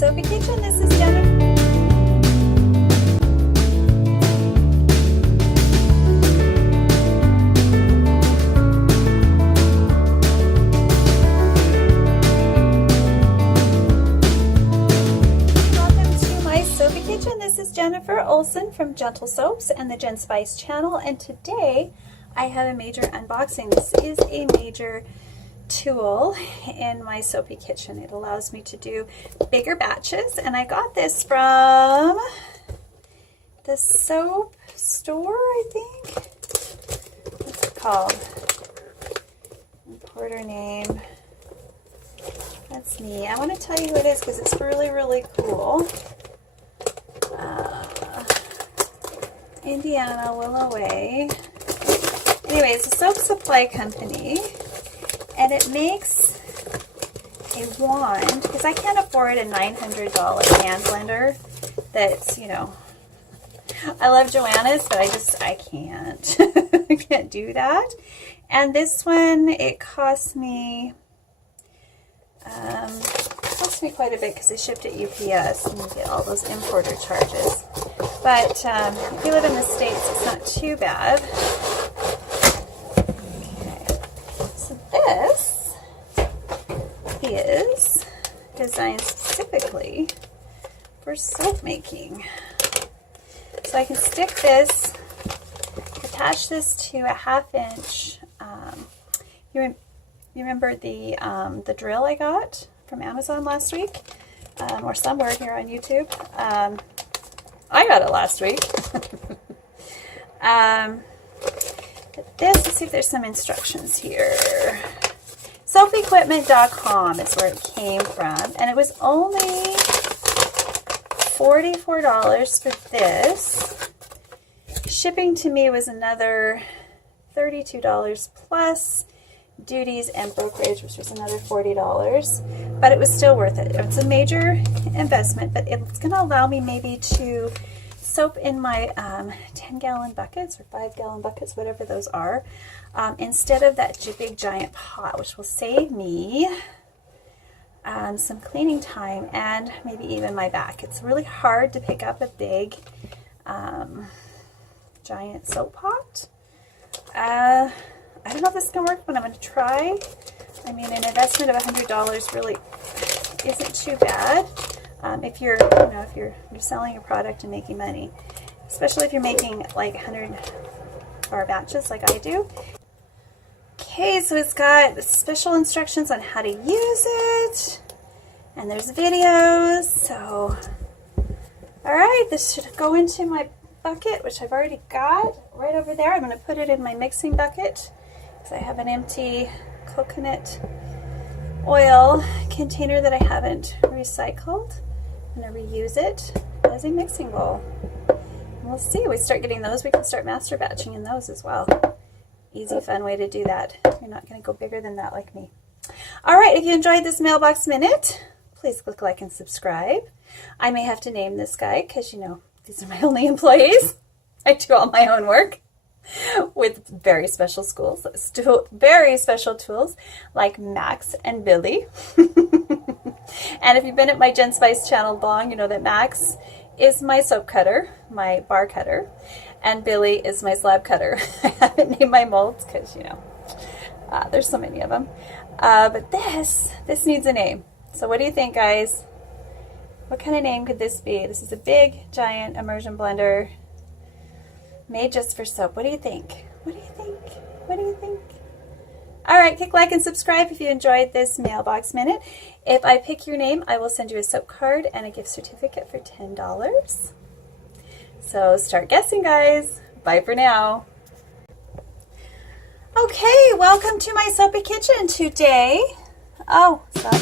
Soapy Kitchen. This is Jennifer. This is Jennifer Olson from Jentle Soaps and the Jen Spice channel, and today I have a major unboxing. This is a major tool in my Soapy Kitchen. It allows me to do bigger batches, and I got this from the soap store, I think. What's it called? Importer name. That's me. I want to tell you who it is because it's really, really cool. Indiana, Willow Way. Anyway, it's a soap supply company, and it makes a wand, because I can't afford a $900 hand blender that's, you know, I love Joanna's, but I can't. I can't do that. And this one, it cost me quite a bit because I shipped it UPS and you get all those importer charges. But if you live in the States, it's not too bad. Okay, so this is designed specifically for soap making. So I can stick this, attach this to a 1/2 inch. You remember the drill I got from Amazon last week, or somewhere here on YouTube. I got it last week. Let's see if there's some instructions here. Soapequipment.com is where it came from, and it was only $44 for this. Shipping to me was another $32 plus duties and brokerage, which was another $40, but it was still worth it. It's a major investment, but it's going to allow me maybe to soap in my 10-gallon buckets or 5-gallon buckets, whatever those are, instead of that big giant pot, which will save me some cleaning time and maybe even my back. It's really hard to pick up a big giant soap pot. I don't know if this is going to work, but I'm going to try. I mean, an investment of $100 really isn't too bad if you're, if you're selling a product and making money, especially if you're making like 100-bar batches like I do. Okay, so it's got special instructions on how to use it, and there's videos. So, all right, this should go into my bucket, which I've already got right over there. I'm going to put it in my mixing bucket. I have an empty coconut oil container that I haven't recycled. I'm going to reuse it as a mixing bowl. And we'll see. We start getting those, we can start master batching in those as well. Easy, fun way to do that. You're not going to go bigger than that like me. All right, if you enjoyed this Mailbox Minute, please click like and subscribe. I may have to name this guy because, these are my only employees. I do all my own work with very special very special tools like Max and Billy. And if you've been at my Jen Spice channel long, you know that Max is my soap cutter, my bar cutter, and Billy is my slab cutter. I haven't named my molds because, there's so many of them. But this needs a name. So what do you think, guys? What kind of name could this be? This is a big, giant immersion blender made just for soap. What do you think? What do you think? What do you think? All right, click like and subscribe if you enjoyed this Mailbox Minute. If I pick your name, I will send you a soap card and a gift certificate for $10. So start guessing, guys. Bye for now. Okay, welcome to my Soapy Kitchen today. Oh, stop.